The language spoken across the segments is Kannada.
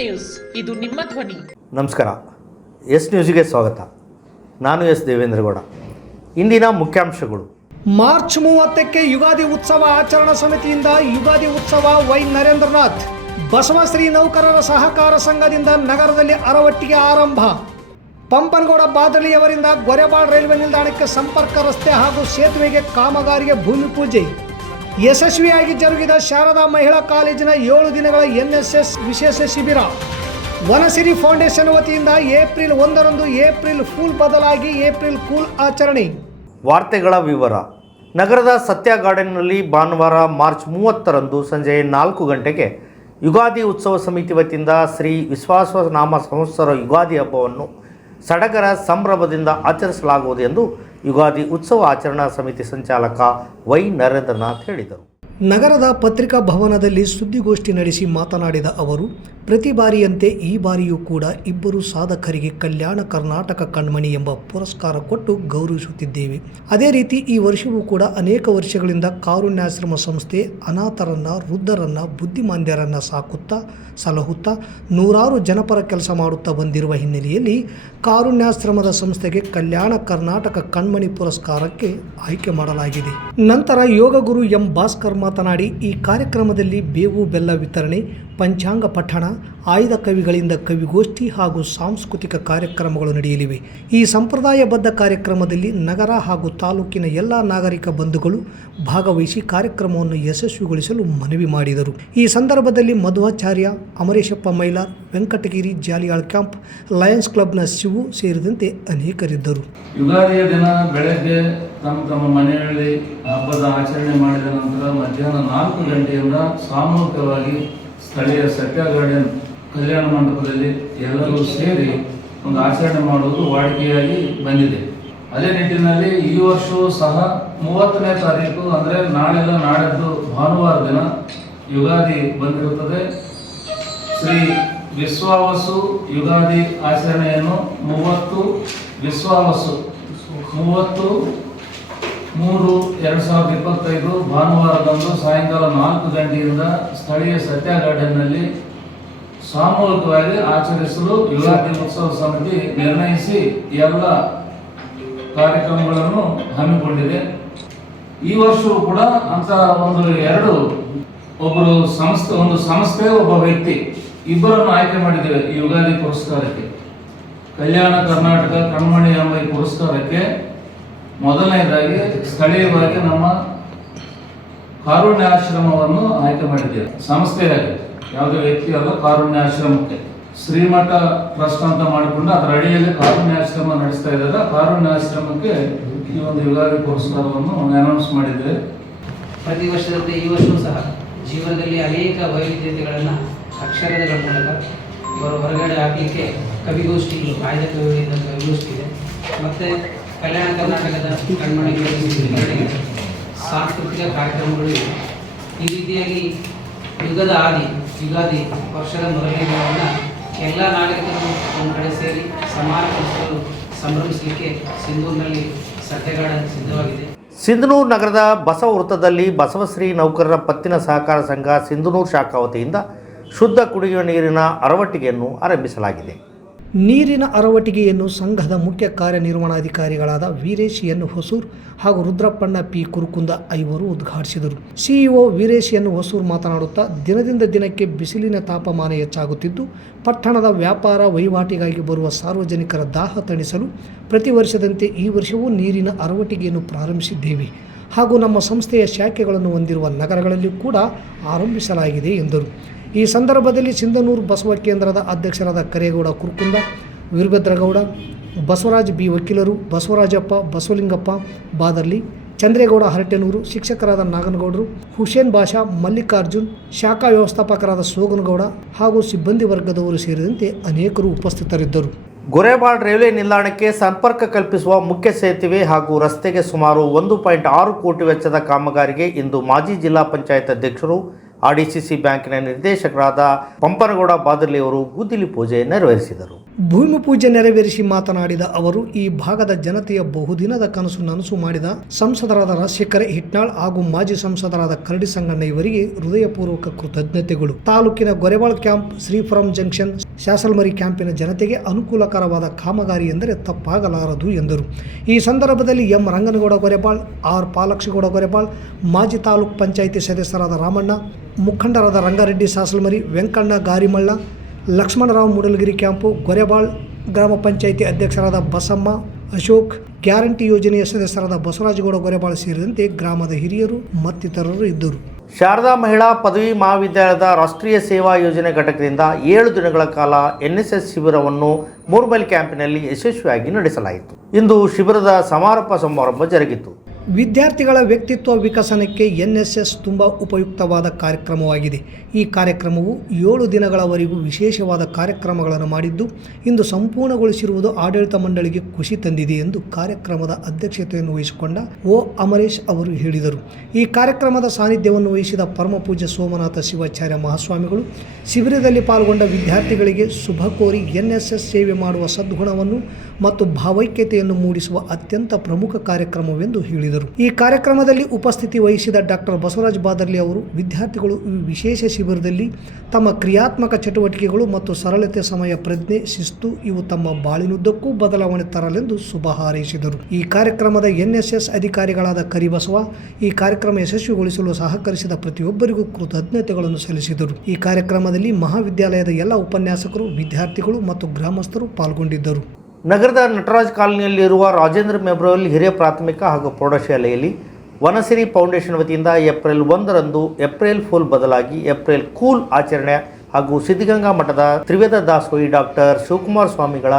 ನ್ಯೂಸ್, ಇದು ನಿಮ್ಮ ಧ್ವನಿ. ನಮಸ್ಕಾರ. ಎಸ್ ನ್ಯೂಸ್ಗೆ ಸ್ವಾಗತ. ನಾನು ಎಸ್ ದೇವೇಂದ್ರಗೌಡ. ಇಂದಿನ ಮುಖ್ಯಾಂಶಗಳು. ಮಾರ್ಚ್ 30ಕ್ಕೆ ಯುಗಾದಿ ಉತ್ಸವ ಆಚರಣಾ ಸಮಿತಿಯಿಂದ ಯುಗಾದಿ ಉತ್ಸವ ವೈ ನರೇಂದ್ರನಾಥ್. ಬಸವಶ್ರೀ ನೌಕರರ ಸಹಕಾರ ಸಂಘದಿಂದ ನಗರದಲ್ಲಿ ಅರವಟ್ಟಿಗೆ ಆರಂಭ. ಪಂಪನಗೌಡ ಬಾದಳಿಯವರಿಂದ ಗೊರೆಬಾಳ್ ರೈಲ್ವೆ ನಿಲ್ದಾಣಕ್ಕೆ ಸಂಪರ್ಕ ರಸ್ತೆ ಹಾಗೂ ಸೇತುವೆಗೆ ಕಾಮಗಾರಿಗೆ ಭೂಮಿ ಪೂಜೆ. ಯಶಸ್ವಿಯಾಗಿ ಜರುಗಿದ ಶಾರದಾ ಮಹಿಳಾ ಕಾಲೇಜಿನ 7 ದಿನಗಳ NSS ವಿಶೇಷ ಶಿಬಿರ. ವನಸಿರಿ ಫೌಂಡೇಶನ್ ವತಿಯಿಂದ ಏಪ್ರಿಲ್ 1ರಂದು ಏಪ್ರಿಲ್ ಫೂಲ್ ಬದಲಾಗಿ ಏಪ್ರಿಲ್ ಕೂಲ್ ಆಚರಣೆ. ವಾರ್ತೆಗಳ ವಿವರ. ನಗರದ ಸತ್ಯ ಗಾರ್ಡನ್ನಲ್ಲಿ ಭಾನುವಾರ ಮಾರ್ಚ್ 30ರಂದು ಸಂಜೆ 4 ಗಂಟೆಗೆ ಯುಗಾದಿ ಉತ್ಸವ ಸಮಿತಿ ವತಿಯಿಂದ ಶ್ರೀ ವಿಶ್ವಾಸನಾಮ ಸಂವತ್ಸರ ಯುಗಾದಿ ಹಬ್ಬವನ್ನು ಸಡಗರ ಸಂಭ್ರಮದಿಂದ ಆಚರಿಸಲಾಗುವುದು ಎಂದು ಯುಗಾದಿ ಉತ್ಸವ ಆಚರಣಾ ಸಮಿತಿ ಸಂಚಾಲಕ ವೈ ನರೇಂದ್ರನಾಥ್ ಹೇಳಿದರು. ನಗರದ ಪತ್ರಿಕಾ ಭವನದಲ್ಲಿ ಸುದ್ದಿಗೋಷ್ಠಿ ನಡೆಸಿ ಮಾತನಾಡಿದ ಅವರು, ಪ್ರತಿ ಬಾರಿಯಂತೆ ಈ ಬಾರಿಯೂ ಕೂಡ ಇಬ್ಬರು ಸಾಧಕರಿಗೆ ಕಲ್ಯಾಣ ಕರ್ನಾಟಕ ಕಣ್ಮಣಿ ಎಂಬ ಪುರಸ್ಕಾರ ಕೊಟ್ಟು ಗೌರವಿಸುತ್ತಿದ್ದೇವೆ. ಅದೇ ರೀತಿ ಈ ವರ್ಷವೂ ಕೂಡ ಅನೇಕ ವರ್ಷಗಳಿಂದ ಕಾರುಣ್ಯಾಶ್ರಮ ಸಂಸ್ಥೆ ಅನಾಥರನ್ನ, ವೃದ್ಧರನ್ನ, ಬುದ್ಧಿಮಾಂದ್ಯರನ್ನ ಸಾಕುತ್ತಾ ಸಲಹುತ್ತಾ ನೂರಾರು ಜನಪರ ಕೆಲಸ ಮಾಡುತ್ತಾ ಬಂದಿರುವ ಹಿನ್ನೆಲೆಯಲ್ಲಿ ಕಾರುಣ್ಯಾಶ್ರಮದ ಸಂಸ್ಥೆಗೆ ಕಲ್ಯಾಣ ಕರ್ನಾಟಕ ಕಣ್ಮಣಿ ಪುರಸ್ಕಾರಕ್ಕೆ ಆಯ್ಕೆ ಮಾಡಲಾಗಿದೆ. ನಂತರ ಯೋಗ ಗುರು ಎಂ ಭಾಸ್ಕರ್ ಮಾತನಾಡಿ, ಈ ಕಾರ್ಯಕ್ರಮದಲ್ಲಿ ಬೇವು ಬೆಲ್ಲ ವಿತರಣೆ, ಪಂಚಾಂಗ ಪಠಣ, ಆಯ್ದ ಕವಿಗಳಿಂದ ಕವಿಗೋಷ್ಠಿ ಹಾಗೂ ಸಾಂಸ್ಕೃತಿಕ ಕಾರ್ಯಕ್ರಮಗಳು ನಡೆಯಲಿವೆ. ಈ ಸಂಪ್ರದಾಯಬದ್ಧ ಕಾರ್ಯಕ್ರಮದಲ್ಲಿ ನಗರ ಹಾಗೂ ತಾಲೂಕಿನ ಎಲ್ಲ ನಾಗರಿಕ ಬಂಧುಗಳು ಭಾಗವಹಿಸಿ ಕಾರ್ಯಕ್ರಮವನ್ನು ಯಶಸ್ವಿಗೊಳಿಸಲು ಮನವಿ ಮಾಡಿದರು. ಈ ಸಂದರ್ಭದಲ್ಲಿ ಮಧ್ವಾಚಾರ್ಯ, ಅಮರೇಶಪ್ಪ ಮೈಲಾರ್, ವೆಂಕಟಗಿರಿ ಜಾಲಿಯಾಳ್ ಕ್ಯಾಂಪ್, ಲಯನ್ಸ್ ಕ್ಲಬ್ನ ಶಿವು ಸೇರಿದಂತೆ ಅನೇಕರಿದ್ದರು. ಯುಗಾದಿಯ ದಿನ ಬೆಳಗ್ಗೆ ತಮ್ಮ ಮನೆಯಲ್ಲಿ ಹಬ್ಬದ ಆಚರಣೆ ಮಾಡಿದ ನಂತರ ಮಧ್ಯಾಹ್ನ 4 ಗಂಟೆಯಿಂದ ಸಾಮೂಹಿಕವಾಗಿ ಸ್ಥಳೀಯ ಸತ್ಯ ಗಾರ್ಡನ್ ಕಲ್ಯಾಣ ಮಂಟಪದಲ್ಲಿ ಎಲ್ಲರೂ ಸೇರಿ ಒಂದು ಆಚರಣೆ ಮಾಡುವುದು ವಾಡಿಕೆಯಾಗಿ ಬಂದಿದೆ. ಅದೇ ನಿಟ್ಟಿನಲ್ಲಿ ಈ ವರ್ಷವೂ ಸಹ 30ನೇ ತಾರೀಕು ಅಂದರೆ ನಾಳೆಲ್ಲ ನಾಡದ್ದು ಭಾನುವಾರ ದಿನ ಯುಗಾದಿ ಬಂದಿರುತ್ತದೆ. ಶ್ರೀ ವಿಶ್ವಾವಸು ಯುಗಾದಿ ಆಚರಣೆಯನ್ನು 30/3/2025 ಭಾನುವಾರದಂದು ಸಾಯಂಕಾಲ 4 ಗಂಟೆಯಿಂದ ಸ್ಥಳೀಯ ಸತ್ಯ ಗಾರ್ಡನ್ನಲ್ಲಿ ಸಾಮೂಹಿಕವಾಗಿ ಆಚರಿಸಲು ಯುಗಾದಿ ಉತ್ಸವ ಸಮಿತಿ ನಿರ್ಣಯಿಸಿ ಎಲ್ಲ ಕಾರ್ಯಕ್ರಮಗಳನ್ನು ಹಮ್ಮಿಕೊಂಡಿದೆ. ಈ ವರ್ಷವೂ ಕೂಡ ಅಂತ ಒಂದು ಸಂಸ್ಥೆ ಒಬ್ಬ ವ್ಯಕ್ತಿ ಇಬ್ಬರನ್ನು ಆಯ್ಕೆ ಮಾಡಿದ್ದೇವೆ ಈ ಯುಗಾದಿ ಪುರಸ್ಕಾರಕ್ಕೆ. ಕಲ್ಯಾಣ ಕರ್ನಾಟಕ ಕಣ್ಮಣಿ ಎಂಬ ಈ ಪುರಸ್ಕಾರಕ್ಕೆ ಮೊದಲನೇದಾಗಿ ಸ್ಥಳೀಯವಾಗಿ ನಮ್ಮ ಕಾರುಣ್ಯಾಶ್ರಮವನ್ನು ಆಯ್ಕೆ ಮಾಡಿದ್ದೇವೆ. ಸಂಸ್ಥೆಯಾಗಿ ಯಾವುದೇ ವ್ಯಕ್ತಿ ಅಲ್ಲ, ಕಾರುಣ್ಯಾಶ್ರಮಕ್ಕೆ ಶ್ರೀಮಠ ಟ್ರಸ್ಟ್ ಅಂತ ಮಾಡಿಕೊಂಡು ಅದರ ಅಡಿಯಲ್ಲಿ ಕಾರುಣ್ಯಾಶ್ರಮ ನಡೆಸ್ತಾ ಇದ್ದಾರೆ. ಕಾರುಣ್ಯಾಶ್ರಮಕ್ಕೆ ಈ ಒಂದು ಯುಗಾದಿ ಪುರಸ್ಕಾರವನ್ನು ಅನೌನ್ಸ್ ಮಾಡಿದ್ದೇವೆ. ಪ್ರತಿ ವರ್ಷದಂತೆ ಈ ವರ್ಷವೂ ಸಹ ಜೀವನದಲ್ಲಿ ಅನೇಕ ವೈವಿಧ್ಯತೆಗಳನ್ನು ಅಕ್ಷರಗಳ ಮೂಲಕ ಇವರು ಹೊರಗಡೆ ಹಾಕಲಿಕ್ಕೆ ಕವಿಗೋಷ್ಠಿಗಳು, ಆಯ್ದ ಕವಿಗಳಿಂದ ಕವಿಗೋಷ್ಠಿ ಇದೆ. ಮತ್ತು ಕಲ್ಯಾಣ ಕರ್ನಾಟಕದ ಕಣ್ಮಣಿಗಳು, ಸಾಂಸ್ಕೃತಿಕ ಕಾರ್ಯಕ್ರಮಗಳು ಇವೆ. ಈ ರೀತಿಯಾಗಿ ಯುಗಾದಿ ವರ್ಷದ ಮೊದಲನೇ ದಿನವನ್ನು ಎಲ್ಲ ನಾಗರಿಕರು ಒಂದು ಕಡೆ ಸೇರಿ ಸಮಾರಂಭಗಳು ಸಂಭ್ರಮಿಸಲಿಕ್ಕೆ ಸಿಂಧೂರಿನಲ್ಲಿ ಸತ್ಯಗಾರ್ಡನ್ ಸಿದ್ಧವಾಗಿದೆ. ಸಿಂಧನೂರು ನಗರದ ಬಸವ ವೃತ್ತದಲ್ಲಿ ಬಸವಶ್ರೀ ನೌಕರರ ಪತ್ತಿನ ಸಹಕಾರ ಸಂಘ ಸಿಂಧನೂರು ಶಾಖಾ ವತಿಯಿಂದ ಶುದ್ಧ ಕುಡಿಯುವ ನೀರಿನ ಅರವಟ್ಟಿಗೆಯನ್ನು ಆರಂಭಿಸಲಾಗಿದೆ. ನೀರಿನ ಅರವಟ್ಟಿಗೆಯನ್ನು ಸಂಘದ ಮುಖ್ಯ ಕಾರ್ಯನಿರ್ವಹಣಾಧಿಕಾರಿಗಳಾದ ವೀರೇಶ್ ಎನ್ ಹೊಸೂರ್ ಹಾಗೂ ರುದ್ರಪ್ಪಣ್ಣ ಪಿ ಕುರುಕುಂದ ಐವರು ಉದ್ಘಾಟಿಸಿದರು. ಸಿಇಒ ವೀರೇಶ್ ಎನ್ ಹೊಸೂರ್ ಮಾತನಾಡುತ್ತಾ, ದಿನದಿಂದ ದಿನಕ್ಕೆ ಬಿಸಿಲಿನ ತಾಪಮಾನ ಹೆಚ್ಚಾಗುತ್ತಿದ್ದು ಪಟ್ಟಣದ ವ್ಯಾಪಾರ ವಹಿವಾಟಿಗಾಗಿ ಬರುವ ಸಾರ್ವಜನಿಕರ ದಾಹ ತಣಿಸಲು ಪ್ರತಿ ವರ್ಷದಂತೆ ಈ ವರ್ಷವೂ ನೀರಿನ ಅರವಟ್ಟಿಗೆಯನ್ನು ಪ್ರಾರಂಭಿಸಿದ್ದೇವೆ ಹಾಗೂ ನಮ್ಮ ಸಂಸ್ಥೆಯ ಶಾಖೆಗಳನ್ನು ಹೊಂದಿರುವ ನಗರಗಳಲ್ಲಿ ಕೂಡ ಆರಂಭಿಸಲಾಗಿದೆ ಎಂದರು. ಈ ಸಂದರ್ಭದಲ್ಲಿ ಸಿಂಧನೂರು ಬಸವ ಕೇಂದ್ರದ ಅಧ್ಯಕ್ಷರಾದ ಕರೇಗೌಡ ಕುರುಕುಂದ, ವೀರಭದ್ರಗೌಡ, ಬಸವರಾಜ್ ಬಿ ವಕೀಲರು, ಬಸವರಾಜಪ್ಪ, ಬಸವಲಿಂಗಪ್ಪ ಬಾದರ್ಲಿ, ಚಂದ್ರೇಗೌಡ ಹರಟೆನೂರು, ಶಿಕ್ಷಕರಾದ ನಾಗನಗೌಡರು, ಹುಸೇನ್ ಬಾಷಾ, ಮಲ್ಲಿಕಾರ್ಜುನ್, ಶಾಖಾ ವ್ಯವಸ್ಥಾಪಕರಾದ ಸೋಗನಗೌಡ ಹಾಗೂ ಸಿಬ್ಬಂದಿ ವರ್ಗದವರು ಸೇರಿದಂತೆ ಅನೇಕರು ಉಪಸ್ಥಿತರಿದ್ದರು. ಗೊರೆಬಾಳ್ ರೈಲ್ವೆ ನಿಲ್ದಾಣಕ್ಕೆ ಸಂಪರ್ಕ ಕಲ್ಪಿಸುವ ಮುಖ್ಯ ಸೇತುವೆ ಹಾಗೂ ರಸ್ತೆಗೆ ಸುಮಾರು 1.6 ಕೋಟಿ ವೆಚ್ಚದ ಕಾಮಗಾರಿಗೆ ಇಂದು ಮಾಜಿ ಜಿಲ್ಲಾ ಪಂಚಾಯತ್ ಅಧ್ಯಕ್ಷರು ಆರ್ಡಿಸಿಸಿ ಬ್ಯಾಂಕಿನ ನಿರ್ದೇಶಕರಾದ ಪಂಪನಗೌಡ ಬಾದರ್ಲಿ ಅವರು ಗುದ್ದಲಿ ಪೂಜೆ ನೆರವೇರಿಸಿದರು. ಭೂಮಿ ಪೂಜೆ ನೆರವೇರಿಸಿ ಮಾತನಾಡಿದ ಅವರು, ಈ ಭಾಗದ ಜನತೆಯ ಬಹುದಿನದ ಕನಸು ನನಸು ಮಾಡಿದ ಸಂಸದರಾದ ರಾಜಶೇಖರ ಹಿಟ್ನಾಳ್ ಹಾಗೂ ಮಾಜಿ ಸಂಸದರಾದ ಕರಡಿ ಸಂಗಣ್ಣ ಇವರಿಗೆ ಹೃದಯಪೂರ್ವಕ ಕೃತಜ್ಞತೆಗಳು. ತಾಲೂಕಿನ ಗೊರೆವಾಳ್ ಕ್ಯಾಂಪ್, ಶ್ರೀಫುರಂ ಜಂಕ್ಷನ್, ಶಾಸಲ್ಮರಿ ಕ್ಯಾಂಪಿನ ಜನತೆಗೆ ಅನುಕೂಲಕರವಾದ ಕಾಮಗಾರಿ ಎಂದರೆ ತಪ್ಪಾಗಲಾರದು ಎಂದರು. ಈ ಸಂದರ್ಭದಲ್ಲಿ ಎಂ ರಂಗನಗೌಡ ಗೊರೆಬಾಳ್, ಆರ್ ಪಾಲಕ್ಷಗೌಡ ಗೊರೆಬಾಳ್, ಮಾಜಿ ತಾಲೂಕ್ ಪಂಚಾಯಿತಿ ಸದಸ್ಯರಾದ ರಾಮಣ್ಣ, ಮುಖಂಡರಾದ ರಂಗಾರೆಡ್ಡಿ ಸಾಸಲ್ಮರಿ, ವೆಂಕಣ್ಣ ಗಾರಿಮಳ್ಳ, ಲಕ್ಷ್ಮಣರಾವ್ ಮೂಡಲಗಿರಿ ಕ್ಯಾಂಪು, ಗೊರೆಬಾಳ್ ಗ್ರಾಮ ಪಂಚಾಯಿತಿ ಅಧ್ಯಕ್ಷರಾದ ಬಸಮ್ಮ, ಅಶೋಕ್, ಗ್ಯಾರಂಟಿ ಯೋಜನೆಯ ಸದಸ್ಯರಾದ ಬಸವರಾಜಗೌಡ ಗೊರೆಬಾಳ್ ಸೇರಿದಂತೆ ಗ್ರಾಮದ ಹಿರಿಯರು ಮತ್ತಿತರರು ಇದ್ದರು. ಶಾರದಾ ಮಹಿಳಾ ಪದವಿ ಮಹಾವಿದ್ಯಾಲಯದ ರಾಷ್ಟ್ರೀಯ ಸೇವಾ ಯೋಜನೆ ಘಟಕದಿಂದ 7 ದಿನಗಳ ಕಾಲ NSS ಶಿಬಿರವನ್ನು ಮೂರ್ಮೈಲ್ ಕ್ಯಾಂಪಿನಲ್ಲಿ ಯಶಸ್ವಿಯಾಗಿ ನಡೆಸಲಾಯಿತು. ಇಂದು ಶಿಬಿರದ ಸಮಾರೋಪ ಸಮಾರಂಭ ಜರುಗಿತು. ವಿದ್ಯಾರ್ಥಿಗಳ ವ್ಯಕ್ತಿತ್ವ ವಿಕಸನಕ್ಕೆ NSS ತುಂಬ ಉಪಯುಕ್ತವಾದ ಕಾರ್ಯಕ್ರಮವಾಗಿದೆ. ಈ ಕಾರ್ಯಕ್ರಮವು 7 ದಿನಗಳವರೆಗೂ ವಿಶೇಷವಾದ ಕಾರ್ಯಕ್ರಮಗಳನ್ನು ಮಾಡಿದ್ದು ಇಂದು ಸಂಪೂರ್ಣಗೊಳಿಸಿರುವುದು ಆಡಳಿತ ಮಂಡಳಿಗೆ ಖುಷಿ ತಂದಿದೆ ಎಂದು ಕಾರ್ಯಕ್ರಮದ ಅಧ್ಯಕ್ಷತೆಯನ್ನು ವಹಿಸಿಕೊಂಡ ಅಮರೇಶ್ ಅವರು ಹೇಳಿದರು. ಈ ಕಾರ್ಯಕ್ರಮದ ಸಾನ್ನಿಧ್ಯವನ್ನು ವಹಿಸಿದ ಪರಮಪೂಜ್ಯ ಸೋಮನಾಥ ಶಿವಾಚಾರ್ಯ ಮಹಾಸ್ವಾಮಿಗಳು ಶಿಬಿರದಲ್ಲಿ ಪಾಲ್ಗೊಂಡ ವಿದ್ಯಾರ್ಥಿಗಳಿಗೆ ಶುಭ ಕೋರಿ NSS ಸೇವೆ ಮಾಡುವ ಸದ್ಗುಣವನ್ನು ಮತ್ತು ಭಾವೈಕ್ಯತೆಯನ್ನು ಮೂಡಿಸುವ ಅತ್ಯಂತ ಪ್ರಮುಖ ಕಾರ್ಯಕ್ರಮವೆಂದು ಹೇಳಿದರು. ಈ ಕಾರ್ಯಕ್ರಮದಲ್ಲಿ ಉಪಸ್ಥಿತಿ ವಹಿಸಿದ ಡಾಕ್ಟರ್ ಬಸವರಾಜ ಬಾದರ್ಲಿ ಅವರು ವಿದ್ಯಾರ್ಥಿಗಳು ಈ ವಿಶೇಷ ಶಿಬಿರದಲ್ಲಿ ತಮ್ಮ ಕ್ರಿಯಾತ್ಮಕ ಚಟುವಟಿಕೆಗಳು ಮತ್ತು ಸರಳತೆ, ಸಮಯ ಪ್ರಜ್ಞೆ, ಶಿಸ್ತು ಇವು ತಮ್ಮ ಬಾಳಿನುದ್ದಕ್ಕೂ ಬದಲಾವಣೆ ತರಲೆಂದು ಶುಭ ಹಾರೈಸಿದರು. ಈ ಕಾರ್ಯಕ್ರಮದ NSS ಅಧಿಕಾರಿಗಳಾದ ಕರಿಬಸವ ಈ ಕಾರ್ಯಕ್ರಮ ಯಶಸ್ವಿಗೊಳಿಸಲು ಸಹಕರಿಸಿದ ಪ್ರತಿಯೊಬ್ಬರಿಗೂ ಕೃತಜ್ಞತೆಗಳನ್ನು ಸಲ್ಲಿಸಿದರು. ಈ ಕಾರ್ಯಕ್ರಮದಲ್ಲಿ ಮಹಾವಿದ್ಯಾಲಯದ ಎಲ್ಲ ಉಪನ್ಯಾಸಕರು, ವಿದ್ಯಾರ್ಥಿಗಳು ಮತ್ತು ಗ್ರಾಮಸ್ಥರು ಪಾಲ್ಗೊಂಡಿದ್ದರು. ನಗರದ ನಟರಾಜ್ ಕಾಲನಿಯಲ್ಲಿರುವ ರಾಜೇಂದ್ರ ಮೆಮೋರಿಯಲ್ ಹಿರಿಯ ಪ್ರಾಥಮಿಕ ಹಾಗೂ ಪ್ರೌಢಶಾಲೆಯಲ್ಲಿ ವನಸಿರಿ ಫೌಂಡೇಶನ್ ವತಿಯಿಂದ ಏಪ್ರಿಲ್ 1ರಂದು ಏಪ್ರಿಲ್ ಫೂಲ್ ಬದಲಾಗಿ ಏಪ್ರಿಲ್ ಕೂಲ್ ಆಚರಣೆ ಹಾಗೂ ಸಿದ್ಧಗಂಗಾ ಮಠದ ತ್ರಿವೇದ ದಾಸೋಹಿ ಡಾಕ್ಟರ್ ಶಿವಕುಮಾರ ಸ್ವಾಮಿಗಳ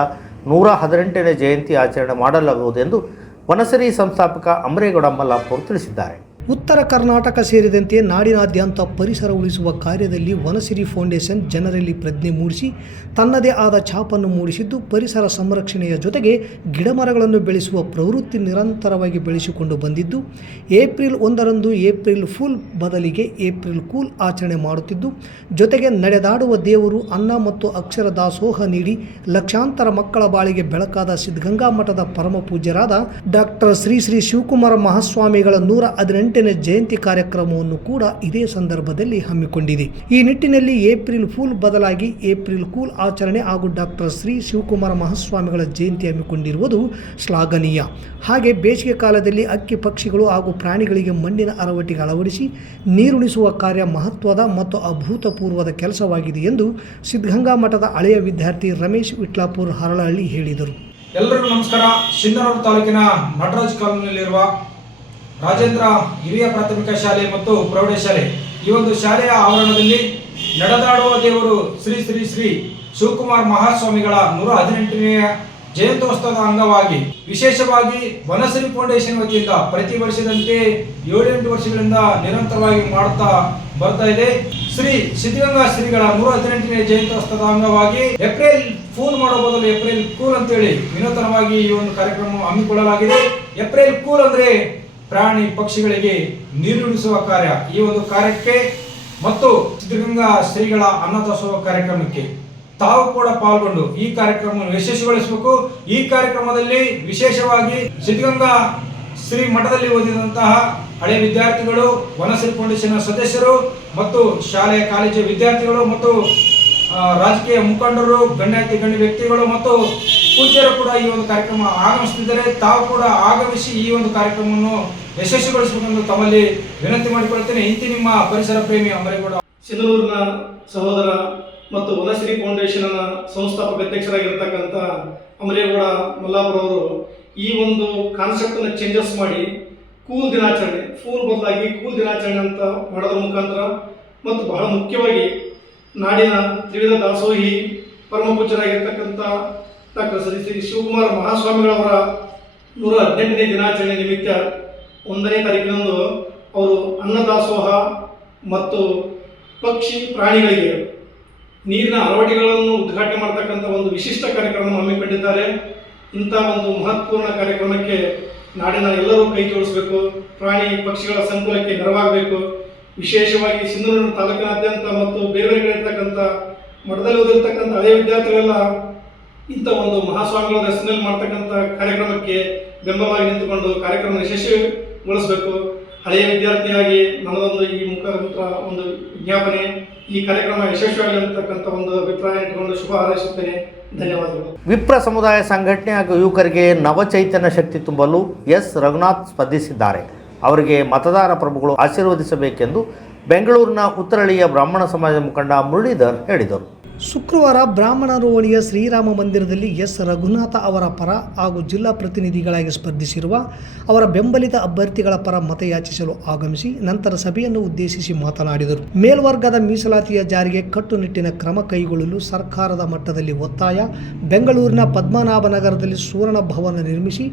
118ನೇ ಜಯಂತಿ ಆಚರಣೆ ಮಾಡಲಾಗುವುದೆಂದು ವನಸಿರಿ ಸಂಸ್ಥಾಪಕ ಅಮರೇಗೌಡ ಮಲ್ಲಾಪುರ್ ತಿಳಿಸಿದ್ದಾರೆ. ಉತ್ತರ ಕರ್ನಾಟಕ ಸೇರಿದಂತೆ ನಾಡಿನಾದ್ಯಂತ ಪರಿಸರ ಉಳಿಸುವ ಕಾರ್ಯದಲ್ಲಿ ವನಸಿರಿ ಫೌಂಡೇಶನ್ ಜನರಲ್ಲಿ ಪ್ರಜ್ಞೆ ಮೂಡಿಸಿ ತನ್ನದೇ ಆದ ಛಾಪನ್ನು ಮೂಡಿಸಿದ್ದು, ಪರಿಸರ ಸಂರಕ್ಷಣೆಯ ಜೊತೆಗೆ ಗಿಡಮರಗಳನ್ನು ಬೆಳೆಸುವ ಪ್ರವೃತ್ತಿ ನಿರಂತರವಾಗಿ ಬೆಳೆಸಿಕೊಂಡು ಬಂದಿದ್ದು, ಏಪ್ರಿಲ್ 1ರಂದು ಏಪ್ರಿಲ್ ಫೂಲ್ ಬದಲಿಗೆ ಏಪ್ರಿಲ್ ಕೂಲ್ ಆಚರಣೆ ಮಾಡುತ್ತಿದ್ದು, ಜೊತೆಗೆ ನಡೆದಾಡುವ ದೇವರು ಅನ್ನ ಮತ್ತು ಅಕ್ಷರ ದಾಸೋಹ ನೀಡಿ ಲಕ್ಷಾಂತರ ಮಕ್ಕಳ ಬಾಳಿಗೆ ಬೆಳಕಾದ ಸಿದ್ಧಗಂಗಾ ಮಠದ ಪರಮ ಪೂಜ್ಯರಾದ ಡಾಕ್ಟರ್ ಶ್ರೀ ಶಿವಕುಮಾರ ಮಹಾಸ್ವಾಮಿಗಳ 118ನೇ ಜಯಂತಿ ಕಾರ್ಯಕ್ರಮವನ್ನು ಕೂಡ ಇದೇ ಸಂದರ್ಭದಲ್ಲಿ ಹಮ್ಮಿಕೊಂಡಿದೆ. ಈ ನಿಟ್ಟಿನಲ್ಲಿ ಏಪ್ರಿಲ್ ಫೂಲ್ ಬದಲಾಗಿ ಏಪ್ರಿಲ್ ಕೂಲ್ ಆಚರಣೆ ಹಾಗೂ ಡಾಕ್ಟರ್ ಶ್ರೀ ಶಿವಕುಮಾರ ಮಹಾಸ್ವಾಮಿಗಳ ಜಯಂತಿ ಹಮ್ಮಿಕೊಂಡಿರುವುದು ಶ್ಲಾಘನೀಯ. ಹಾಗೆ ಬೇಸಿಗೆ ಕಾಲದಲ್ಲಿ ಅಕ್ಕಿ ಪಕ್ಷಿಗಳು ಹಾಗೂ ಪ್ರಾಣಿಗಳಿಗೆ ಮಣ್ಣಿನ ಅರವಟ್ಟಿಗೆ ಅಳವಡಿಸಿ ನೀರುಣಿಸುವ ಕಾರ್ಯ ಮಹತ್ವದ ಮತ್ತು ಅಭೂತಪೂರ್ವದ ಕೆಲಸವಾಗಿದೆ ಎಂದು ಸಿದ್ಧಗಂಗಾ ಮಠದ ಹಳೆಯ ವಿದ್ಯಾರ್ಥಿ ರಮೇಶ್ ವಿಟ್ಲಾಪುರ್ ಹರಳಹಳ್ಳಿ ಹೇಳಿದರು. ಎಲ್ಲರಿಗೂ ನಮಸ್ಕಾರ. ಸಿಂಧನೂರು ತಾಲೂಕಿನ ನಟರಾಜ್ ಕಾಲೋನಿಯಲ್ಲಿರುವ ರಾಜೇಂದ್ರ ಹಿರಿಯ ಪ್ರಾಥಮಿಕ ಶಾಲೆ ಮತ್ತು ಪ್ರೌಢಶಾಲೆ ಈ ಒಂದು ಶಾಲೆಯ ಆವರಣದಲ್ಲಿ ನಡೆದಾಡುವ ದೇವರು ಶ್ರೀ ಶ್ರೀ ಶ್ರೀ ಶಿವಕುಮಾರ ಮಹಾಸ್ವಾಮಿಗಳ 118ನೇ ಜಯಂತ್ಯೋತ್ಸವದ ಅಂಗವಾಗಿ ವಿಶೇಷವಾಗಿ ವನಸಿರಿ ಫೌಂಡೇಶನ್ ವತಿಯಿಂದ ಪ್ರತಿ ವರ್ಷದಂತೆ 7-8 ವರ್ಷಗಳಿಂದ ನಿರಂತರವಾಗಿ ಮಾಡುತ್ತಾ ಬರ್ತಾ ಇದೆ. ಶ್ರೀ ಸಿದ್ಧಗಂಗಾ ಶ್ರೀಗಳ 118ನೇ ಜಯಂತ್ಯೋತ್ಸವದ ಅಂಗವಾಗಿ ಏಪ್ರಿಲ್ ಫೂಲ್ ಮಾಡೋ ಬದಲು ಏಪ್ರಿಲ್ ಕೂಲ್ ಅಂತೇಳಿ ವಿನೂತನವಾಗಿ ಈ ಒಂದು ಕಾರ್ಯಕ್ರಮ ಹಮ್ಮಿಕೊಳ್ಳಲಾಗಿದೆ. ಏಪ್ರಿಲ್ ಕೂಲ್ ಅಂದ್ರೆ ಪ್ರಾಣಿ ಪಕ್ಷಿಗಳಿಗೆ ನೀರುಣಿಸುವ ಕಾರ್ಯ. ಈ ಒಂದು ಕಾರ್ಯಕ್ಕೆ ಮತ್ತು ಸಿದ್ಧಗಂಗಾ ಶ್ರೀಗಳ ಅನ್ನದಾಸೋಹ ಕಾರ್ಯಕ್ರಮಕ್ಕೆ ತಾವು ಕೂಡ ಪಾಲ್ಗೊಂಡು ಈ ಕಾರ್ಯಕ್ರಮವನ್ನು ಯಶಸ್ವಿಗೊಳಿಸಬೇಕು. ಈ ಕಾರ್ಯಕ್ರಮದಲ್ಲಿ ವಿಶೇಷವಾಗಿ ಸಿದ್ಧಗಂಗಾ ಶ್ರೀ ಮಠದಲ್ಲಿ ಓದಿದಂತಹ ಹಳೆ ವಿದ್ಯಾರ್ಥಿಗಳು, ವನಸಿರಿ ಫೌಂಡೇಶನ್ ಸದಸ್ಯರು ಮತ್ತು ಶಾಲೆಯ ಕಾಲೇಜು ವಿದ್ಯಾರ್ಥಿಗಳು ಮತ್ತು ರಾಜಕೀಯ ಮುಖಂಡರು, ಗಣ್ಯ ವ್ಯಕ್ತಿಗಳು ಮತ್ತು ಪೂಜ್ಯರು ಕೂಡ ಈ ಒಂದು ಕಾರ್ಯಕ್ರಮ ಆಗಮಿಸುತ್ತಿದ್ದಾರೆ. ತಾವು ಕೂಡ ಆಗಮಿಸಿ ಈ ಒಂದು ಕಾರ್ಯಕ್ರಮವನ್ನು ಯಶಸ್ವಿಗೊಳಿಸಬೇಕೆಂದು ತಮ್ಮಲ್ಲಿ ವಿನಂತಿ ಮಾಡಿಕೊಳ್ಳುತ್ತೇನೆ. ಇಂತಿ ನಿಮ್ಮ ಪರಿಸರ ಪ್ರೇಮಿ ಅಮರೇಗೌಡ. ಸಿಂಧನೂರಿನ ಸಹೋದರ ಮತ್ತು ವನಸಿರಿ ಫೌಂಡೇಶನ್ ಸಂಸ್ಥಾಪಕ ಅಧ್ಯಕ್ಷರಾಗಿರ್ತಕ್ಕಂಥ ಅಮರೇಗೌಡ ಮಲ್ಲಾಪುರ ಅವರು ಈ ಒಂದು ಕಾನ್ಸೆಪ್ಟನ್ನು ಚೇಂಜಸ್ ಮಾಡಿ ಕೂಲ್ ದಿನಾಚರಣೆ, ಫೂಲ್ ಬದಲಾಗಿ ಕೂಲ್ ದಿನಾಚರಣೆ ಅಂತ ಮಾಡೋದ್ರ ಮುಖಾಂತರ ಮತ್ತು ಬಹಳ ಮುಖ್ಯವಾಗಿ ನಾಡಿನ ತ್ರಿವಿಧ ದಾಸೋಹಿ ಪರಮ ಪೂಜ್ಯರಾಗಿರ್ತಕ್ಕಂಥ ಡಾಕ್ಟರ್ ಶ್ರೀ ಶಿವಕುಮಾರ ಮಹಾಸ್ವಾಮಿಗಳವರ 118ನೇ ದಿನಾಚರಣೆ ನಿಮಿತ್ತ 1ನೇ ತಾರೀಕಿನಂದು ಅವರು ಅನ್ನದಾಸೋಹ ಮತ್ತು ಪಕ್ಷಿ ಪ್ರಾಣಿಗಳಿಗೆ ನೀರಿನ ಅಳವಡಿಕೆಗಳನ್ನು ಉದ್ಘಾಟನೆ ಮಾಡ್ತಕ್ಕಂಥ ಒಂದು ವಿಶಿಷ್ಟ ಕಾರ್ಯಕ್ರಮವನ್ನು ಹಮ್ಮಿಕೊಂಡಿದ್ದಾರೆ. ಇಂಥ ಒಂದು ಮಹತ್ವಪೂರ್ಣ ಕಾರ್ಯಕ್ರಮಕ್ಕೆ ನಾಡಿನ ಎಲ್ಲರೂ ಕೈ ಜೋಡಿಸಬೇಕು, ಪ್ರಾಣಿ ಪಕ್ಷಿಗಳ ಸಂಕುಲಕ್ಕೆ ನೆರವಾಗಬೇಕು. ವಿಶೇಷವಾಗಿ ಸಿಂಧನೂರು ತಾಲೂಕಿನಾದ್ಯಂತ ಮತ್ತು ಬೇರೆ ಬೇರೆ ಕಡೆ ಇರ್ತಕ್ಕಂಥ ಮಠದಲ್ಲಿ ಓದಿರ್ತಕ್ಕಂಥ ಹಳೆಯ ವಿದ್ಯಾರ್ಥಿಗಳೆಲ್ಲ ಇಂಥ ಒಂದು ಮಹಾಸ್ವಾಮಿಗಳ ಹೆಸರಿನಲ್ಲಿ ಮಾಡ್ತಕ್ಕಂಥ ಕಾರ್ಯಕ್ರಮಕ್ಕೆ ಬೆಂಬಲವಾಗಿ ನಿಂತುಕೊಂಡು ಕಾರ್ಯಕ್ರಮ ಯಶಸ್ವಿಗೊಳಿಸಬೇಕು. ಹಳೆಯ ವಿದ್ಯಾರ್ಥಿಯಾಗಿ ನನ್ನದೊಂದು ಈ ಮುಖಾಂತರ ಒಂದು ವಿಜ್ಞಾಪನೆ, ಈ ಕಾರ್ಯಕ್ರಮ ಯಶಸ್ವಿಯಾಗಲಿ ಅಂತಕ್ಕಂಥ ಒಂದು ಅಭಿಪ್ರಾಯ ಇಟ್ಟುಕೊಂಡು ಶುಭ ಹಾರೈಸುತ್ತೇನೆ. ಧನ್ಯವಾದಗಳು. ವಿಪ್ರ ಸಮುದಾಯ ಸಂಘಟನೆ ಹಾಗೂ ಯುವಕರಿಗೆ ನವಚೈತನ್ಯ ಶಕ್ತಿ ತುಂಬಲು ಎಸ್ ರಘುನಾಥ್ ಸ್ಪರ್ಧಿಸಿದ್ದಾರೆ. ಅವರಿಗೆ ಮತದಾರ ಪ್ರಭುಗಳು ಆಶೀರ್ವದಿಸಬೇಕೆಂದು ಬೆಂಗಳೂರಿನ ಉತ್ತರಳ್ಳಿಯ ಬ್ರಾಹ್ಮಣ ಸಮಾಜದ ಮುಖಂಡ ಮುರಳೀಧರ್ ಹೇಳಿದರು. ಶುಕ್ರವಾರ ಬ್ರಾಹ್ಮಣ ರೋವಣಿಯ ಶ್ರೀರಾಮ ಮಂದಿರದಲ್ಲಿ ಎಸ್ ರಘುನಾಥ ಅವರ ಪರ ಹಾಗೂ ಜಿಲ್ಲಾ ಪ್ರತಿನಿಧಿಗಳಾಗಿ ಸ್ಪರ್ಧಿಸಿರುವ ಅವರ ಬೆಂಬಲಿತ ಅಭ್ಯರ್ಥಿಗಳ ಪರ ಮತಯಾಚಿಸಲು ಆಗಮಿಸಿ ನಂತರ ಸಭೆಯನ್ನು ಉದ್ದೇಶಿಸಿ ಮಾತನಾಡಿದರು. ಮೇಲ್ವರ್ಗದ ಮೀಸಲಾತಿಯ ಜಾರಿಗೆ ಕಟ್ಟುನಿಟ್ಟಿನ ಕ್ರಮ ಕೈಗೊಳ್ಳಲು ಸರ್ಕಾರದ ಮಟ್ಟದಲ್ಲಿ ಒತ್ತಾಯ. ಬೆಂಗಳೂರಿನ ಪದ್ಮನಾಭನಗರದಲ್ಲಿ ಸುವರ್ಣ ಭವನ ನಿರ್ಮಿಸಿ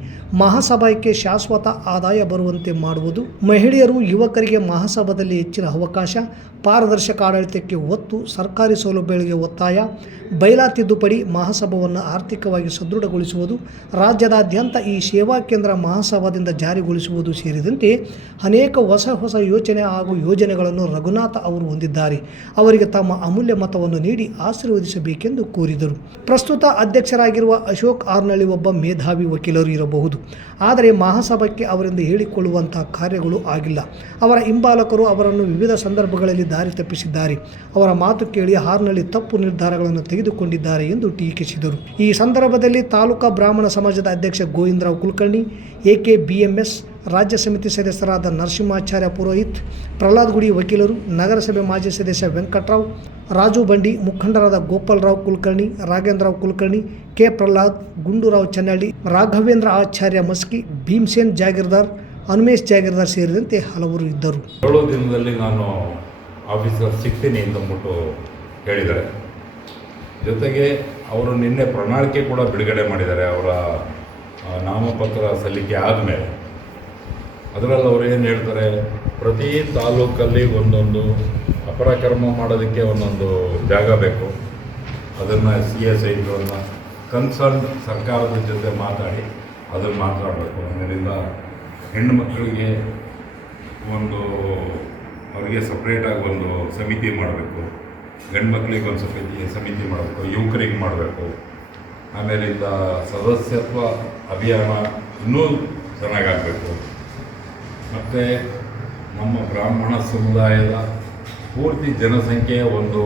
ಮಹಾಸಭಾಕ್ಕೆ ಶಾಶ್ವತ ಆದಾಯ ಬರುವಂತೆ ಮಾಡುವುದು. ಮಹಿಳೆಯರು ಯುವಕರಿಗೆ ಮಹಾಸಭಾದಲ್ಲಿ ಹೆಚ್ಚಿನ ಅವಕಾಶ. ಪಾರದರ್ಶಕ ಆಡಳಿತಕ್ಕೆ ಒತ್ತು. ಸರ್ಕಾರಿ ಸೌಲಭ್ಯಗಳಿಗೆ ಒತ್ತಾಯ. ಬೈಲಾ ತಿದ್ದುಪಡಿ. ಮಹಾಸಭಾವನ್ನು ಆರ್ಥಿಕವಾಗಿ ಸದೃಢಗೊಳಿಸುವುದು. ರಾಜ್ಯದಾದ್ಯಂತ ಈ ಸೇವಾ ಕೇಂದ್ರ ಮಹಾಸಭಾದಿಂದ ಜಾರಿಗೊಳಿಸುವುದು ಸೇರಿದಂತೆ ಅನೇಕ ಹೊಸ ಯೋಚನೆ ಹಾಗೂ ಯೋಜನೆಗಳನ್ನು ರಘುನಾಥ ಅವರು ಹೊಂದಿದ್ದಾರೆ. ಅವರಿಗೆ ತಮ್ಮ ಅಮೂಲ್ಯ ಮತವನ್ನು ನೀಡಿ ಆಶೀರ್ವದಿಸಬೇಕೆಂದು ಕೋರಿದರು. ಪ್ರಸ್ತುತ ಅಧ್ಯಕ್ಷರಾಗಿರುವ ಅಶೋಕ್ ಆರ್ನಳ್ಳಿ ಒಬ್ಬ ಮೇಧಾವಿ ವಕೀಲರು ಇರಬಹುದು, ಆದರೆ ಮಹಾಸಭಾಕ್ಕೆ ಅವರಿಂದ ಹೇಳಿಕೊಳ್ಳುವಂತಹ ಕಾರ್ಯಗಳು ಆಗಿಲ್ಲ. ಅವರ ಹಿಂಬಾಲಕರು ಅವರನ್ನು ವಿವಿಧ ಸಂದರ್ಭಗಳಲ್ಲಿ ದಾರಿ ತಪ್ಪಿಸಿದ್ದಾರೆ. ಅವರ ಮಾತು ಕೇಳಿ ಹಾರ್ನಳ್ಳಿ ತಪ್ಪು ನಿರ್ಧಾರಗಳನ್ನು ತೆಗೆದುಕೊಂಡಿದ್ದಾರೆ ಎಂದು ಟೀಕಿಸಿದರು. ಈ ಸಂದರ್ಭದಲ್ಲಿ ತಾಲೂಕಾ ಬ್ರಾಹ್ಮಣ ಸಮಾಜದ ಅಧ್ಯಕ್ಷ ಗೋವಿಂದರಾವ್ ಕುಲಕರ್ಣಿ, AKBMS ರಾಜ್ಯ ಸಮಿತಿ ಸದಸ್ಯರಾದ ನರಸಿಂಹಾಚಾರ್ಯ ಪುರೋಹಿತ್, ಪ್ರಹ್ಲಾದ್ ಗುಡಿ ವಕೀಲರು, ನಗರಸಭೆ ಮಾಜಿ ಸದಸ್ಯ ವೆಂಕಟರಾವ್, ರಾಜು ಬಂಡಿ, ಮುಖಂಡರಾದ ಗೋಪಾಲರಾವ್ ಕುಲಕರ್ಣಿ, ರಾಘೇಂದ್ರರಾವ್ ಕುಲಕರ್ಣಿ, ಕೆ ಪ್ರಹ್ಲಾದ್, ಗುಂಡೂರಾವ್ ಚನ್ನಳ್ಳಿ, ರಾಘವೇಂದ್ರ ಆಚಾರ್ಯ ಮಸ್ಕಿ, ಭೀಮಸೇನ್ ಜಾಗೀರ್ದಾರ್, ಹನುಮೇಶ್ ಜಾಗೀರ್ದಾರ್ ಸೇರಿದಂತೆ ಹಲವರು ಇದ್ದರು. 7 ದಿನದಲ್ಲಿ ನಾನು ಆಫೀಸರ್ ಸಿಗ್ತೀನಿ ಅಂತಂದ್ಬಿಟ್ಟು ಹೇಳಿದ್ದಾರೆ. ಜೊತೆಗೆ ಅವರು ನಿನ್ನೆ ಪ್ರಣಾಳಿಕೆ ಕೂಡ ಬಿಡುಗಡೆ ಮಾಡಿದ್ದಾರೆ. ಅವರ ನಾಮಪತ್ರ ಸಲ್ಲಿಕೆ ಆದಮೇಲೆ ಅದರಲ್ಲಿ ಅವರು ಏನು ಹೇಳ್ತಾರೆ, ಪ್ರತಿ ತಾಲೂಕಲ್ಲಿ ಒಂದೊಂದು ಅಪರಾಕ್ರಮ ಮಾಡೋದಕ್ಕೆ ಒಂದೊಂದು ಜಾಗ ಬೇಕು. ಅದನ್ನು CSIಗಳನ್ನು ಕನ್ಸರ್ನ್ ಸರ್ಕಾರದ ಜೊತೆ ಮಾತಾಡಿ ಅದನ್ನು ಮಾತಾಡಬೇಕು. ಅದರಿಂದ ಹೆಣ್ಣು ಮಕ್ಕಳಿಗೆ ಅವರಿಗೆ ಸಪ್ರೇಟಾಗಿ ಒಂದು ಸಮಿತಿ ಮಾಡಬೇಕು, ಗಂಡು ಮಕ್ಕಳಿಗೆ ಒಂದು ಸಮಿತಿ ಮಾಡಬೇಕು, ಯುವಕರಿಗೆ ಮಾಡಬೇಕು. ಆಮೇಲಿಂದ ಸದಸ್ಯತ್ವ ಅಭಿಯಾನ ಇನ್ನೂ ಚೆನ್ನಾಗಾಗಬೇಕು. ಮತ್ತು ನಮ್ಮ ಬ್ರಾಹ್ಮಣ ಸಮುದಾಯದ ಪೂರ್ತಿ ಜನಸಂಖ್ಯೆಯ ಒಂದು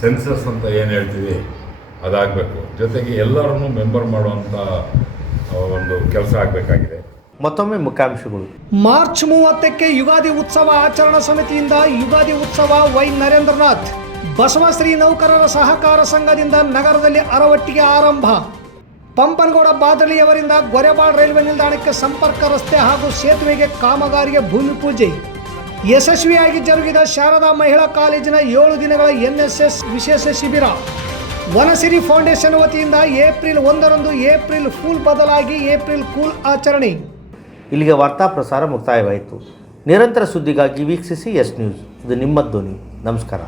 ಸೆನ್ಸಸ್ ಅಂತ ಏನು ಹೇಳ್ತೀವಿ ಅದಾಗಬೇಕು. ಜೊತೆಗೆ ಎಲ್ಲರನ್ನೂ ಮೆಂಬರ್ ಮಾಡುವಂಥ ಒಂದು ಕೆಲಸ ಆಗಬೇಕಾಗಿದೆ. ಮತ್ತೊಮ್ಮೆ ಮುಖ್ಯಾಂಶಗಳು. ಮಾರ್ಚ್ 30ಕ್ಕೆ ಯುಗಾದಿ ಉತ್ಸವ ಆಚರಣಾ ಸಮಿತಿಯಿಂದ ಯುಗಾದಿ ಉತ್ಸವ. ವೈ ನರೇಂದ್ರನಾಥ್. ಬಸವಶ್ರೀ ನೌಕರರ ಸಹಕಾರ ಸಂಘದಿಂದ ನಗರದಲ್ಲಿ ಅರವಟ್ಟಿಗೆ ಆರಂಭ. ಪಂಪನಗೌಡ ಬಾದಳಿಯವರಿಂದ ಗೊರೆಬಾಳ್ ರೈಲ್ವೆ ನಿಲ್ದಾಣಕ್ಕೆ ಸಂಪರ್ಕ ರಸ್ತೆ ಹಾಗೂ ಸೇತುವೆಗೆ ಕಾಮಗಾರಿಗೆ ಭೂಮಿ ಪೂಜೆ. ಯಶಸ್ವಿಯಾಗಿ ಜರುಗಿದ ಶಾರದಾ ಮಹಿಳಾ ಕಾಲೇಜಿನ 7 ದಿನಗಳ NSS ವಿಶೇಷ ಶಿಬಿರ. ವನಸಿರಿ ಫೌಂಡೇಶನ್ ವತಿಯಿಂದ ಏಪ್ರಿಲ್ 1ರಂದು ಏಪ್ರಿಲ್ ಫೂಲ್ ಬದಲಾಗಿ ಏಪ್ರಿಲ್ ಕೂಲ್ ಆಚರಣೆ. ಇಲ್ಲಿಗೆ ವಾರ್ತಾ ಪ್ರಸಾರ ಮುಕ್ತಾಯವಾಯಿತು. ನಿರಂತರ ಸುದ್ದಿಗಾಗಿ ವೀಕ್ಷಿಸಿ ಎಸ್ ನ್ಯೂಸ್. ಇದು ನಿಮ್ಮ ಧ್ವನಿ. ನಮಸ್ಕಾರ.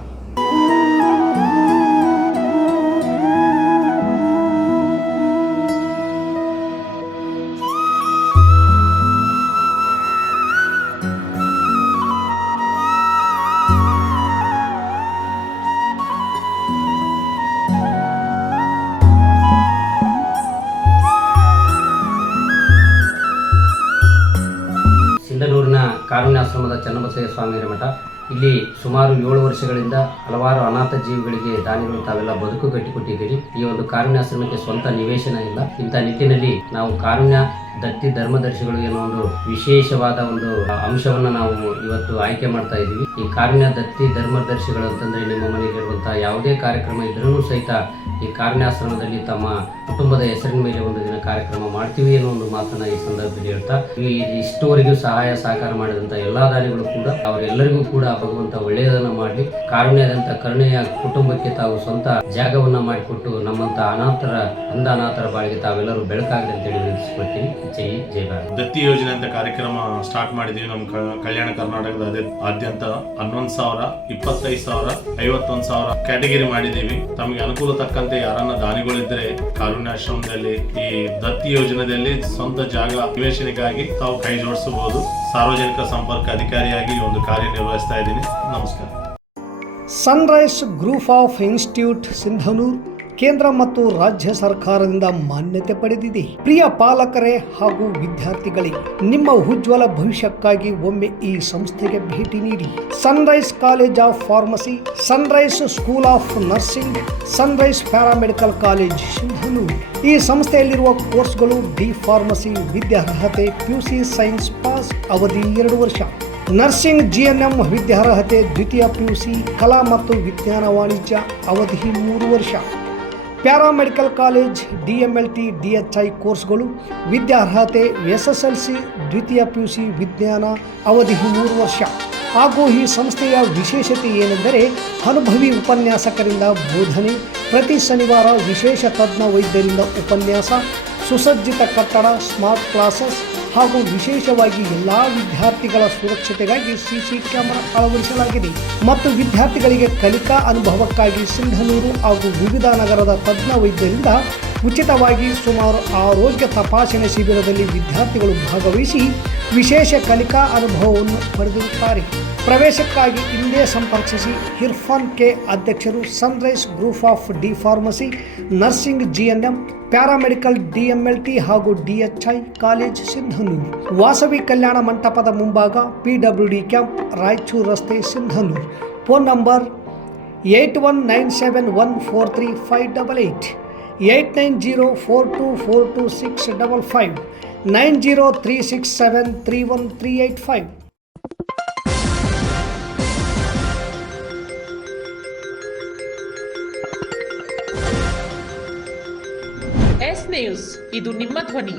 ಸಿಂಧನೂರಿನ ಕಾರುಣ್ಯಾಶ್ರಮದ ಚನ್ನಬಸಯ್ಯ ಸ್ವಾಮಿಯರ ಮಠ. ಇಲ್ಲಿ ಸುಮಾರು 7 ವರ್ಷಗಳಿಂದ ಹಲವಾರು ಅನಾಥ ಜೀವಿಗಳಿಗೆ ದಾನಿಗಳು ತಾವೆಲ್ಲ ಬದುಕು ಕಟ್ಟಿಕೊಟ್ಟಿದ್ದೀರಿ. ಈ ಒಂದು ಕಾರುಣ್ಯಾಶ್ರಮಕ್ಕೆ ಸ್ವಂತ ನಿವೇಶನ ಇಲ್ಲ. ಇಂಥ ನಿಟ್ಟಿನಲ್ಲಿ ನಾವು ಕಾರುಣ್ಯ ದತ್ತಿ ಧರ್ಮದರ್ಶಿಗಳು ಏನೋ ಒಂದು ವಿಶೇಷವಾದ ಒಂದು ಅಂಶವನ್ನ ನಾವು ಇವತ್ತು ಆಯ್ಕೆ ಮಾಡ್ತಾ ಇದ್ದೀವಿ. ಈ ಕಾರುಣ್ಯ ದತ್ತಿ ಧರ್ಮದರ್ಶಿಗಳು ಅಂತಂದ್ರೆ ನಿಮ್ಮ ಮನೆಯಲ್ಲಿರುವಂತಹ ಯಾವುದೇ ಕಾರ್ಯಕ್ರಮ ಇದ್ರೂ ಸಹಿತ ಈ ಕಾರುಣ್ಯಾಶ್ರಮದಲ್ಲಿ ತಮ್ಮ ಕುಟುಂಬದ ಹೆಸರಿನ ಮೇಲೆ ಒಂದು ದಿನ ಕಾರ್ಯಕ್ರಮ ಮಾಡ್ತೀವಿ ಅನ್ನೋ ಒಂದು ಮಾತನ್ನ ಈ ಸಂದರ್ಭದಲ್ಲಿ ಹೇಳ್ತಾ, ಇಷ್ಟುವರೆಗೂ ಸಹಾಯ ಸಹಕಾರ ಮಾಡಿದಂತ ಎಲ್ಲಾ ದಾನಿಗಳು ಕೂಡ ಅವರೆಲ್ಲರಿಗೂ ಕೂಡ ಭಗವಂತ ಒಳ್ಳೆಯದನ್ನ ಮಾಡಲಿ. ಕಾರುಣ್ಯದಂತ ಕರುಣೆಯ ಕುಟುಂಬಕ್ಕೆ ತಾವು ಸ್ವಂತ ಜಾಗವನ್ನ ಮಾಡಿಕೊಟ್ಟು ನಮ್ಮಂತ ಅನಾಥರ ಬಾಳಿಗೆ ತಾವೆಲ್ಲರೂ ಬೆಳಕಾಗಲಿ ಅಂತೇಳಿ ವಿನಂತಿಸಿಕೊಳ್ತೀನಿ. ಜೈ ಜೈ ಭಾರತ್. ದತ್ತಿ ಯೋಜನೆ ಅಂತ ಕಾರ್ಯಕ್ರಮ ಸ್ಟಾರ್ಟ್ ಮಾಡಿದೀವಿ. ನಮ್ಮ ಕಲ್ಯಾಣ ಕರ್ನಾಟಕದ ಆದ್ಯಂತ 11,000, 25,000, 51,000 ಕ್ಯಾಟಗರಿ ಮಾಡಿದೀವಿ. ತಮಗೆ ಅನುಕೂಲ ತಕ್ಕಂತೆ ಮತ್ತೆ ಯಾರನ್ನ ದಾನಿಗಳಿದ್ರೆ ಕಾರುಣ್ಯಾಶ್ರಮದಲ್ಲಿ ಈ ದತ್ತಿ ಯೋಜನೆಯಲ್ಲಿ ಸ್ವಂತ ಜಾಗ ನಿವೇಶನಕ್ಕಾಗಿ ತಾವು ಕೈ ಜೋಡಿಸಬಹುದು. ಸಾರ್ವಜನಿಕ ಸಂಪರ್ಕ ಅಧಿಕಾರಿಯಾಗಿ ಈ ಒಂದು ಕಾರ್ಯನಿರ್ವಹಿಸ್ತಾ ಇದ್ದೀನಿ. ನಮಸ್ಕಾರ. Sunrise group of institute Sindhanur ಕೇಂದ್ರ ಮತ್ತು ರಾಜ್ಯ ಸರ್ಕಾರದಿಂದ ಮಾನ್ಯತೆ ಪಡೆದಿದೆ. ಪ್ರಿಯ ಪಾಲಕರೇ ಹಾಗೂ ವಿದ್ಯಾರ್ಥಿಗಳೇ, ನಿಮ್ಮ ಉಜ್ವಲ ಭವಿಷ್ಯಕ್ಕಾಗಿ ಒಮ್ಮೆ ಈ ಸಂಸ್ಥೆಗೆ ಭೇಟಿ ನೀಡಿ. Sunrise college of pharmacy, Sunrise school of nursing, Sunrise paramedical college Sindhanur. ಈ ಸಂಸ್ಥೆಯಲ್ಲಿರುವ ಕೋರ್ಸ್ಗಳು ಡಿ ಫಾರ್ಮಸಿ ವಿದ್ಯಾರ್ಹತೆ PUC ಸೈನ್ಸ್ ಪಾಸ್, ಅವಧಿ 2 ವರ್ಷ. ನರ್ಸಿಂಗ್ GNM ವಿದ್ಯಾರ್ಹತೆ ದ್ವಿತೀಯ PUC, ಕಲಾ ಮತ್ತು ವಿಜ್ಞಾನ ವಾಣಿಜ್ಯ, ಅವಧಿ 3 ವರ್ಷ. ಪ್ಯಾರಾಮೆಡಿಕಲ್ ಕಾಲೇಜ್ DMLT DHI ಕೋರ್ಸ್ಗಳು ವಿದ್ಯಾರ್ಹತೆ SSLC ದ್ವಿತೀಯ PUC ವಿಜ್ಞಾನ, ಅವಧಿ 3 ವರ್ಷ. ಹಾಗೂ ಈ ಸಂಸ್ಥೆಯ ವಿಶೇಷತೆ ಏನೆಂದರೆ ಅನುಭವಿ ಉಪನ್ಯಾಸಕರಿಂದ ಬೋಧನೆ, ಪ್ರತಿ ಶನಿವಾರ ವಿಶೇಷ ತಜ್ಞ ವೈದ್ಯರಿಂದ ಉಪನ್ಯಾಸ, ಸುಸಜ್ಜಿತ ಕಟ್ಟಡ, ಸ್ಮಾರ್ಟ್ ಕ್ಲಾಸಸ್ ಹಾಗೂ ವಿಶೇಷವಾಗಿ ಎಲ್ಲ ವಿದ್ಯಾರ್ಥಿಗಳ ಸುರಕ್ಷತೆಗಾಗಿ CC ಕ್ಯಾಮೆರಾ ಅಳವಡಿಸಲಾಗಿದೆ. ಮತ್ತು ವಿದ್ಯಾರ್ಥಿಗಳಿಗೆ ಕಲಿಕಾ ಅನುಭವಕ್ಕಾಗಿ ಸಿಂಧನೂರು ಹಾಗೂ ವಿವಿಧ ನಗರದ ತಜ್ಞ ವೈದ್ಯರಿಂದ ಉಚಿತವಾಗಿ ಸುಮಾರು ಆರೋಗ್ಯ ತಪಾಸಣೆ ಶಿಬಿರದಲ್ಲಿ ವಿದ್ಯಾರ್ಥಿಗಳು ಭಾಗವಹಿಸಿ ವಿಶೇಷ ಕಲಿಕಾ ಅನುಭವವನ್ನು ಪಡೆದಿರುತ್ತಾರೆ. ಪ್ರವೇಶಕ್ಕಾಗಿ ಹಿಂದೆ ಸಂಪರ್ಕಿಸಿ. ಇರ್ಫಾನ್ K, ಅಧ್ಯಕ್ಷರು, sunrise group of D pharmacy, nursing GNM, paramedical DMLT ಹಾಗೂ DHI ಕಾಲೇಜ್ ಸಿಂಧನೂರು. ವಾಸವಿ ಕಲ್ಯಾಣ ಮಂಟಪದ ಮುಂಭಾಗ, PWD ಕ್ಯಾಂಪ್, ರಾಯಚೂರು ರಸ್ತೆ, Sindhanur. Phone number 8197143588, 8904242655, 9036731385. S news, ಇದು ನಿಮ್ಮ ಧ್ವನಿ.